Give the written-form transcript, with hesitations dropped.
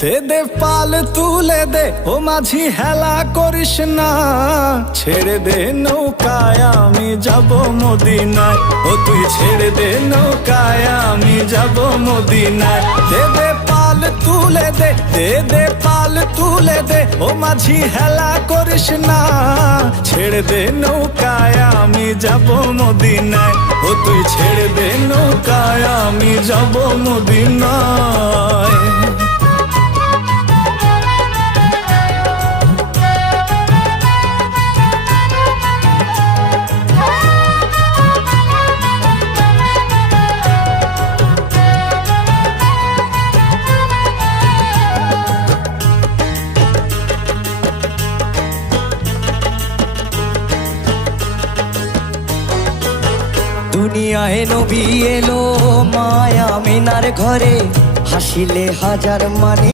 দে দে পাল তুলে দে ও মাঝি হেলা করিস না, ছেড়ে দে নৌকায় আমি যাব মদিনায়। ও তুই ছেড়ে দে নৌকায় আমি যাব মদিনায়। দে দে পাল তুলে দে, দে দে পাল তুলে দে ও মাঝি হেলা করিস না, ছেড়ে দে নৌকায় আমি যাব মদিনায়। ও তুই ছেড়ে দে নৌকায় আমি যাব মদিনায়। দুনিয়ায় নবী এলো মায়া মিনার ঘরে, হাসিলে হাজার মানে